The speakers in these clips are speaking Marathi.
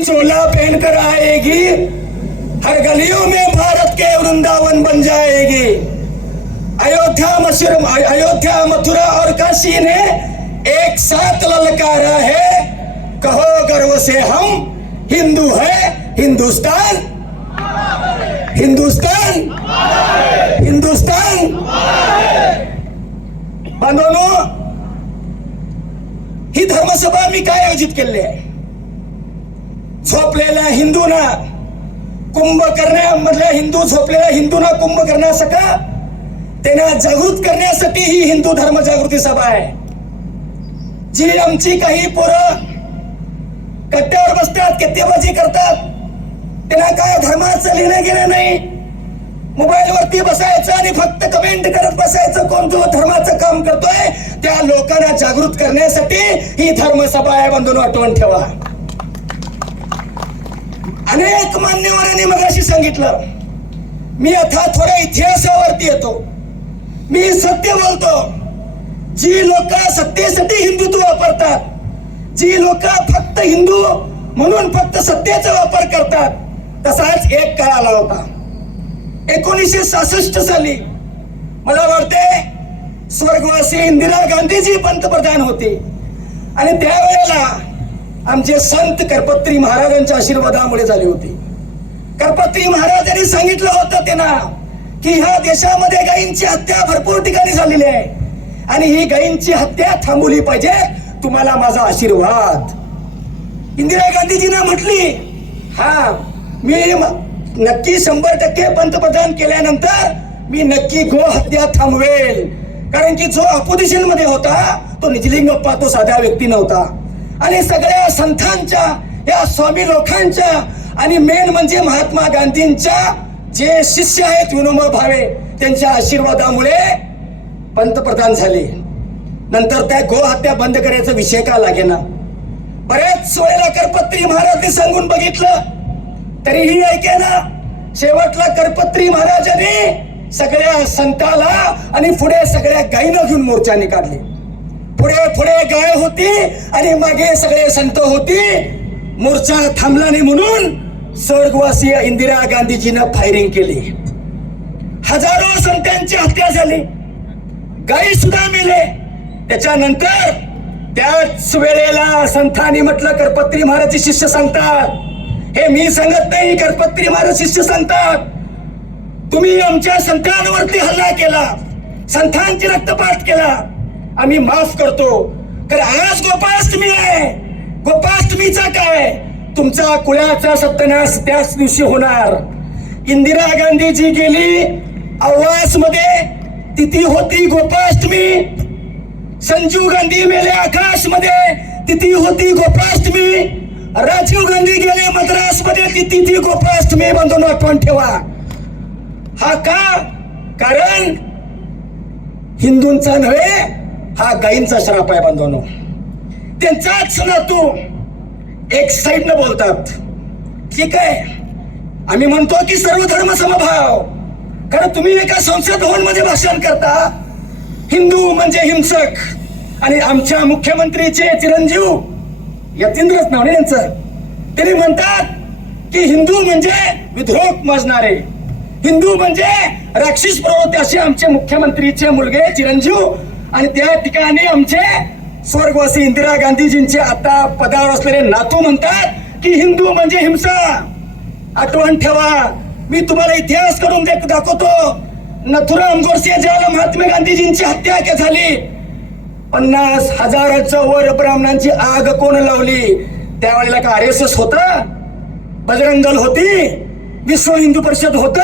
चोला पहनकर आएगी, हर गलियों में भारत के वृंदावन बन जाएगी। अयोध्या मसूर अयोध्या मथुरा और काशी ने एक साथ ललकारा है। कहो गर्व से हम, हिंदू है, हिंदुस्तान। हिंदुस्तान हिंदुस्तान। बांधवांनो ही धर्मसभा मी काय आयोजित केली आहे झोपलेल्या हिंदूंना कुंभ करण्यामधल्या हिंदू झोपलेल्या हिंदूंना कुंभ करण्यासाठी त्यांना जागृत करण्यासाठी ही हिंदू धर्म जागृती सभा आहे. जी आमची काही पोरं कट्ट्यावर बसतात कट्टेबाजी करतात त्यांना काय धर्माचं लिहिणं गेलं नाही. मोबाईल वरती बसायचं आणि फक्त कमेंट करत बसायचं कोण जो धर्माचं काम करतोय त्या लोकांना जागृत करण्यासाठी ही धर्मसभा आहे. बंधून आठवण ठेवा. अनेक मान्यवरांनी मगाशी सांगितलं मी आता थोड्या इतिहासावरती येतो. मी सत्य बोलतो. जी लोक सत्तेसाठी हिंदुत्व वापरतात जी लोक फक्त हिंदू म्हणून फक्त सत्तेचा वापर करतात तसाच एक काळ आला होता. एकोणीसशे सहासष्ट साली मला वाटते स्वर्गवासी इंदिरा गांधीजी पंतप्रधान होते. आणि त्यावेळेला आमचे संत करपत्री महाराजांच्या आशीर्वादामुळे झाले होते. करपत्री महाराजांनी सांगितलं होतं त्यांना की ह्या देशामध्ये गायींची हत्या भरपूर ठिकाणी झालेली आहे. आणि ही गायींची हत्या थांबवली पाहिजे तुम्हाला माझा आशीर्वाद. इंदिरा गांधीजींना म्हटली हा मी नक्की शंभर टक्के पंतप्रधान केल्यानंतर मी नक्की गो हत्या थांबवेल. कारण की जो अपोजिशनमध्ये होता तो निजलिंगप्पा तो साध्या व्यक्ती नव्हता. आणि सगळ्या संतांच्या या स्वामी लोकांच्या आणि मेन म्हणजे महात्मा गांधींच्या जे शिष्य आहेत विनोबा भावे त्यांच्या आशीर्वादामुळे पंतप्रधान झाले. नंतर त्या गो हत्या बंद करायचा विषय का लागेना? बऱ्याच वेळेला करपत्री महाराजांनी सांगून बघितलं. तरीही ऐकेना शेवटला करपत्री महाराजांनी सगळ्या संताला आणि पुढे सगळ्या गायीनं घेऊन मोर्चाने काढले. पुढे पुढे गाय होती आणि मागे सगळे संत होती. मोर्चा थांबला नाही म्हणून स्वर्गवासी इंदिरा गांधीजीनं फायरिंग केली. हजारो संतांची हत्या झाली. गायी सुद्धा मेले. त्याच्यानंतर त्याच वेळेला संतांनी म्हटलं करपत्री महाराजचे शिष्य सांगतात. हे मी सांगत नाही करपत्री महाराज शिष्य सांगतात. तुम्ही आमच्या संतांवरती हल्ला केला. संतांची रक्तपात केला. आम्ही माफ करतो. तर आज गोपाष्टमी आहे. गोपाष्टमीचा काय? तुमचा कुळाचा सत्यानाश त्याच दिवशी होणार. इंदिरा गांधीजी गेली आवासमध्ये तिथी होती गोपाष्टमी संजीव गांधी मेले आकाशमध्ये तिथी होती गोपाष्टमी राजीव गांधी गेले मद्रासमध्ये तिथी ती गोपाष्टमी बांधून आठवण ठेवा. हा का? कारण हिंदूंचा नव्हे हा गायींचा श्राप आहे बांधवानो. त्यांचाच नातू एक साईडनं बोलतात ठीक आहे आम्ही म्हणतो की सर्व धर्म समभाव. कारण तुम्ही एका संसद भवनमध्ये भाषण करता. हिंदू म्हणजे हिंसक. आणि आमच्या मुख्यमंत्रीचे चिरंजीव यतींद्रच नाव नाही त्यांचं त्यांनी म्हणतात की हिंदू म्हणजे विद्रोह माजणारे. हिंदू म्हणजे राक्षस प्रवृत्ती असे आमचे मुख्यमंत्रीचे मुलगे चिरंजीव आणि त्या ठिकाणी आमचे स्वर्गवासी इंदिरा गांधीजींचे आता पदावर असलेले नातू म्हणतात की हिंदू म्हणजे हिंसा. आठवण ठेवा. मी तुम्हाला इतिहास करून दे- दाखवतो. नथुराम गोडसे ज्याला महात्मा गांधीजींची हत्या के झाली. पन्नास हजाराच्या वर ब्राह्मणांची आग कोण लावली? त्यावेळेला का आर एस एस होत? बजरंग दल होती? विश्व हिंदू परिषद होत?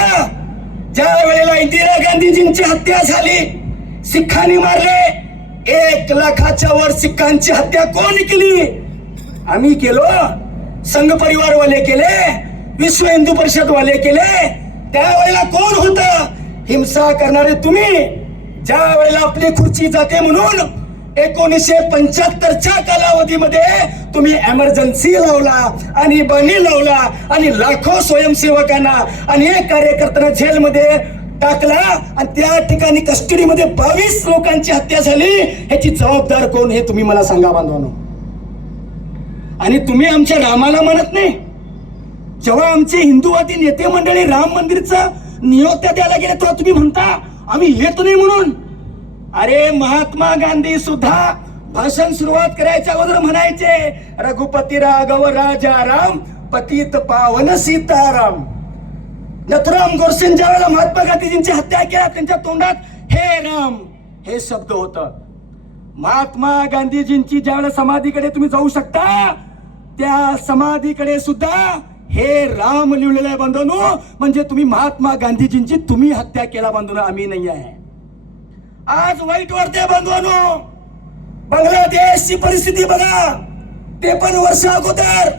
ज्या वेळेला इंदिरा गांधीजींची हत्या झाली सिखांनी मारले. एक लाखाच्या वर सिखांची हत्या कोण केली? आम्ही केलो. संघ परिवार वाले केले. विश्व हिंदू परिषद वाले केले. त्यावेळेला कोण होत? हिंसा करणारे तुम्ही. ज्या वेळेला आपली खुर्ची जाते म्हणून एकोणीसशे पंच्याहत्तरच्या कालावधीमध्ये तुम्ही एमर्जन्सी लावला आणि बनी लावला आणि लाखो स्वयंसेवकांना अनेक कार्यकर्त्यांना जेलमध्ये टाकला आणि त्या ठिकाणी कस्टडीमध्ये बावीस लोकांची हत्या झाली. ह्याची जबाबदार कोण हे तुम्ही मला सांगा बांधवानो. आणि तुम्ही आमच्या रामाला म्हणत नाही. जेव्हा आमचे हिंदूवादी नेते मंडळी राम मंदिरचा नियोत्या द्यायला गेले तेव्हा तुम्ही म्हणता आम्ही येत नाही म्हणून. अरे महात्मा गांधी सुद्धा भाषण सुरुवात करायच्या अगोदर म्हणायचे रघुपती राघव राजा राम पतित पावन सीताराम. नथुराम गोडसे ज्या वेळेला महात्मा गांधीजींची हत्या केल्या त्यांच्या तोंडात हे राम हे शब्द होत. महात्मा गांधीजींची ज्या वेळेला समाधीकडे तुम्ही जाऊ शकता त्या समाधीकडे सुद्धा हे राम लिहिलेलं आहे बंधनू. म्हणजे तुम्ही महात्मा गांधीजींची तुम्ही हत्या केला बंधनू आम्ही नाही आहे. आज वाईट वाटते बंधवानो बांगलादेशची परिस्थिती बघा. ते पण वर्ष अगोदर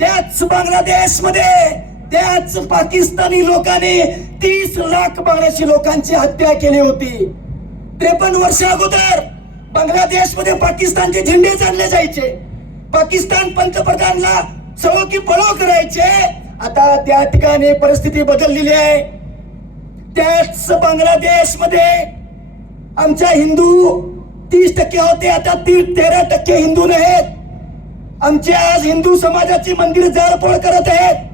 त्याच बांगलादेशमध्ये त्याच पाकिस्तानी लोकांनी तीस लाख बांगलादेशी लोकांची हत्या केली होती. त्रेपन्न वर्ष अगोदर बांगलादेशमध्ये पाकिस्तानचे झेंडे चालले जायचे. पाकिस्तान पंतप्रधानला सवो की पळो करायचे. आता त्या ठिकाणी परिस्थिती बदललेली आहे. त्याच बांगलादेशमध्ये आमच्या हिंदू तीस टक्के होते आता तीस तेरा टक्के हिंदू नाहीत. आमचे आज हिंदू समाजाची मंदिर जाळपोळ करत आहेत.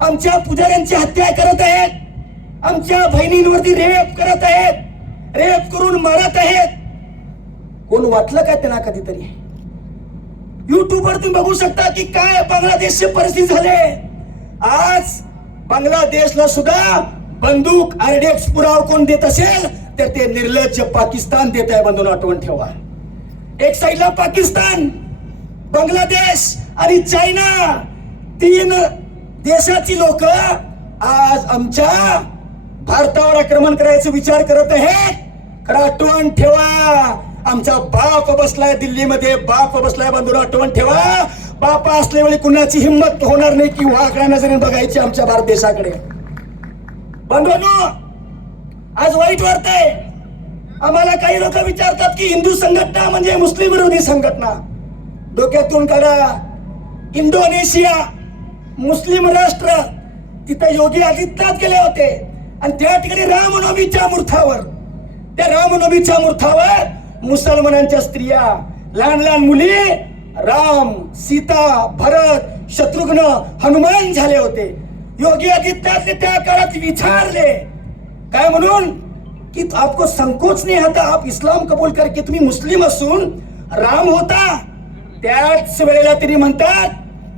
आमच्या पुजाऱ्यांची हत्या करत आहेत. आमच्या बहिणींवरती रेप करत आहेत. रेप करून मारत आहेत. कोण वाटलं का त्यांना कधीतरी? युट्यूब वर तुम्ही बघू शकता की काय बांगलादेशची परिस्थिती झाले. आज बांगलादेशला सुद्धा बंदूक आरडीएक्स पुरावा कोण देत असेल तर ते निर्लज्ज पाकिस्तान देत आहे बंधून आठवण ठेवा. एक साईडला पाकिस्तान बांगलादेश आणि चायना तीन देशाची लोक आज आमच्या भारतावर आक्रमण करायचा विचार करत आहेत. खरं आठवण ठेवा. आमचा बाप बसलाय दिल्लीमध्ये. बाप बसलाय बंधून आठवण ठेवा. बापा असल्या वेळी कुणाची हिंमत होणार नाही की वाकड्या नजरेने बघायची आमच्या भारत देशाकडे. बंधूंनो आज वाईट वाटतंय. आम्हाला काही लोक विचारतात की हिंदू संघटना म्हणजे मुस्लिम विरोधी संघटना. डोक्यातून काढा. इंडोनेशिया मुस्लिम राष्ट्र तिथे योगी आदित्यनाथ गेले होते. आणि त्या ठिकाणी रामनवमीच्या मूर्थावर त्या रामनवमीच्या मूर्थावर मुसलमानांच्या स्त्रिया लहान लहान मुली राम सीता भरत शत्रुघ्न हनुमान झाले होते. योगी आदित्यनाथने त्या काळात विचारले काय म्हणून? की आपको संकोच नाही आता आप इस्लाम कबूल करके तुम्ही मुस्लिम असून राम होता? त्याच वेळेला तरी म्हणतात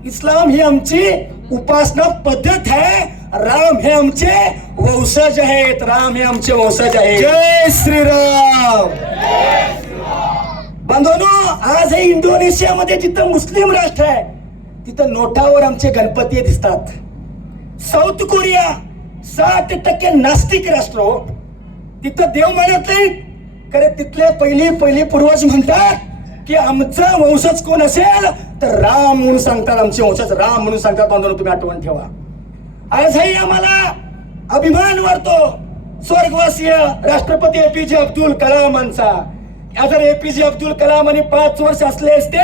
इस्लाम ही आमची उपासना पद्धत आहे राम हे आमचे वंशज आहेत। राम हे आमचे वंशज आहेत। जय श्रीराम। बांधवनो आज हे इंडोनेशियामध्ये जिथं मुस्लिम राष्ट्र आहे तिथं नोटावर आमचे गणपती दिसतात। साऊथ कोरिया साठ टक्के नास्तिक राष्ट्र हो। तिथं देव मानत नाही खरे तिथले पहिली पहिली पूर्वज म्हणतात की आमचा वंशज कोण असेल तर राम म्हणून सांगतात आमचे वंशज. राम म्हणून सांगतात बांधून तुम्ही आठवण ठेवा. आजही आम्हाला अभिमान वाटतो स्वर्गवासीय राष्ट्रपती एपीजे अब्दुल कलामांचा जर एपीजे अब्दुल कलाम आणि पाच वर्ष असले असते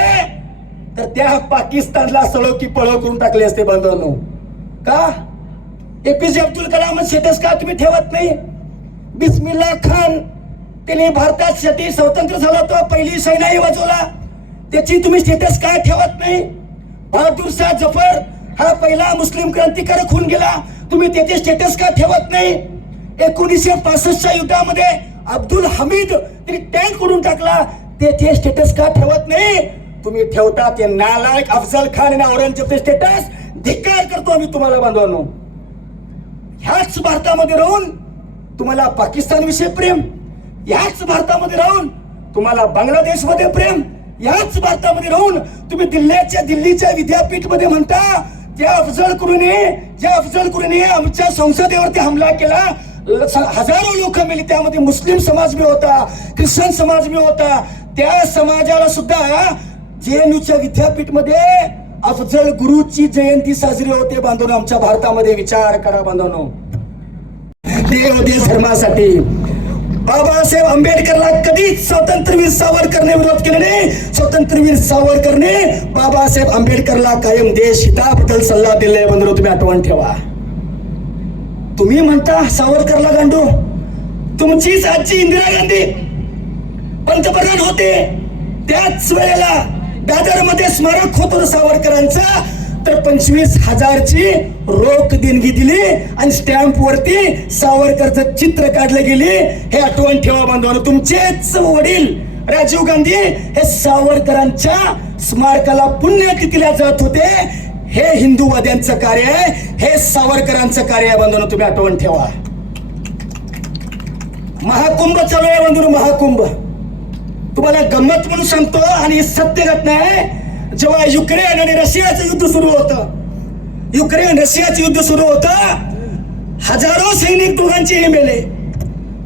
तर त्या पाकिस्तानला सळो की पळो करून टाकले असते बांधवांनो. का? एपीजे अब्दुल कलाम स्टेटस का तुम्ही ठेवत नाही? बिस्मिल्ला खान त्याने भारतासाठी स्वतंत्र झाला तो पहिली सैनाई वाजवला त्याची तुम्ही स्टेटस काय ठेवत नाही? बहादूर शाह जफर हा पहिला मुस्लिम क्रांतिकारक होऊन गेला. तुम्ही त्याचे स्टेटस का ठेवत नाही? एकोणीसशे पासष्टच्या युद्धामध्ये अब्दुल हमीद त्यांनी टँक करून टाकला. त्याचे स्टेटस का ठेवत नाही? तुम्ही ठेवता ते नालायक अफजल खान आणि औरंगजेबचे स्टेटस धिक्कार करतो आम्ही तुम्हाला बांधवांनो. ह्याच भारतामध्ये राहून तुम्हाला पाकिस्तान विषयी प्रेम याच भारतामध्ये राहून तुम्हाला बांगलादेशमध्ये प्रेम याच भारतामध्ये राहून तुम्ही दिल्लीच्या दिल्लीच्या विद्यापीठमध्ये म्हणता ज्या अफजल कुरुने ज्या अफजल कुरुने आमच्या संसदेवरती हमला केला हजारो लोक मेली त्यामध्ये मुस्लिम समाज बी होता ख्रिश्चन समाज बी होता. त्या समाजाला सुद्धा जेएनयूच्या विद्यापीठमध्ये अफजल गुरुची जयंती साजरी होते बांधून आमच्या भारतामध्ये. विचार करा बांधवनो देव देश धर्मासाठी. बाबासाहेब आंबेडकरला कधीच स्वातंत्र्यवीर सावरकरने विरोध केला नाही. स्वातंत्र्यवीर सावरकरने बाबासाहेब आंबेडकरला कायम देश हिताबद्दल सल्ला दिलाय बंधू तुम्ही आठवण ठेवा. तुम्ही म्हणता सावरकरला गांडू तुमचीच आजची इंदिरा गांधी पंतप्रधान होते. त्याच वेळेला दादरमध्ये स्मारक होत सावरकरांचा. फक्त पंचवीस हजारची रोख देणगी दिली आणि स्टॅम्प वरती सावरकरचं चित्र काढलं गेले. हे आठवण ठेवा बांधवानं तुमचेच वडील राजीव गांधी हे सावरकरांच्या स्मारकाला पुण्यतिथीला जात होते. हे हिंदूवाद्यांचं कार्य आहे हे सावरकरांचं कार्य आहे बांधवानं तुम्ही आठवण ठेवा. महाकुंभ चालू आहे बांधून महाकुंभ. तुम्हाला गंमत म्हणून सांगतो आणि सत्य घटना आहे. जेव्हा युक्रेन आणि रशियाचं युद्ध सुरू होतं युक्रेन रशियाचं युद्ध सुरू होतं हजारो सैनिक दोघांचेही मेले.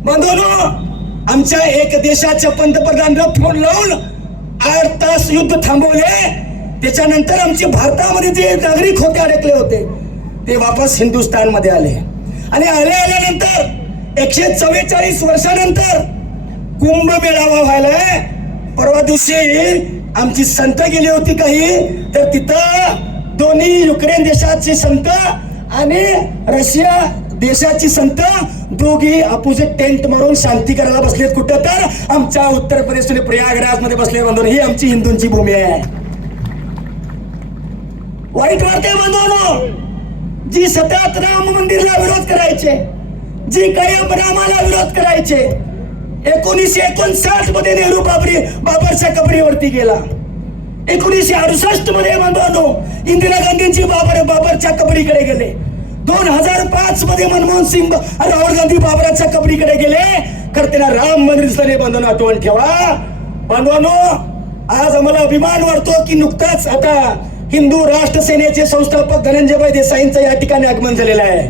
बांधवनो आमच्या एक देशाच्या पंतप्रधान फोन लावून आठ तास युद्ध थांबवले. त्याच्यानंतर आमचे भारतामध्ये जे नागरिक होते अडकले होते ते वापस हिंदुस्थानमध्ये आले. आणि आले आल्यानंतर एकशे चव्वेचाळीस वर्षानंतर कुंभ मेळावा व्हायलाय परवा दिवशी आमची संत गेली होती काही. तर तिथं दोन्ही युक्रेन देशाची संत आणि रशिया देशाची संत दोघी अपोजिट टेंट मारून शांती करायला बसलेत कुठं तर आमच्या उत्तर प्रदेश प्रयागराजमध्ये बसले बंधून ही आमची हिंदूंची भूमी आहे. वाईट वाटते बंधून जी सतत राम मंदिरला विरोध करायचे जी कायम रामाला विरोध करायचे एकोणीसशे एकोणसाठमध्ये नेहरू बाबरी बाबरच्या कबरीवरती गेला. एकोणीसशे अडुसष्टमध्ये बांधवानो इंदिरा गांधींची बाबर बाबरच्या कबरीकडे गेले. दोन हजार पाच मध्ये मनमोहन सिंग राहुल गांधी बाबराच्या कबरीकडे गेले. तर त्यांना राम मंदिर दिसलं बांधवांनो आठवण ठेवा. बांधवानो आज आम्हाला अभिमान वाटतो की नुकताच आता हिंदू राष्ट्र सेनेचे संस्थापक धनंजयभाई देसाईंचं या ठिकाणी आगमन झालेलं आहे.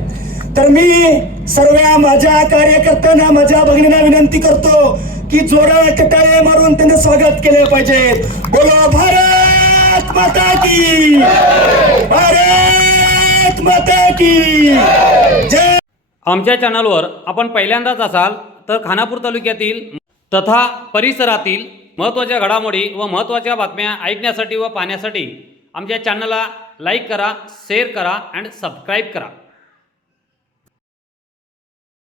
तर मी सर्व माझ्या कार्यकर्त्यांना माझ्या भगिनींना विनंती करतो की जोरात कटाळे मारून त्यांचं स्वागत केलं पाहिजे. बोलो भारत माता की भारत माता की जय! आमच्या चॅनलवर आपण पहिल्यांदाच असाल तर खानापूर तालुक्यातील तथा परिसरातील महत्त्वाच्या घडामोडी व महत्त्वाच्या बातम्या ऐकण्यासाठी व पाहण्यासाठी आमच्या चॅनलला लाईक करा शेअर करा अँड सबस्क्राईब करा.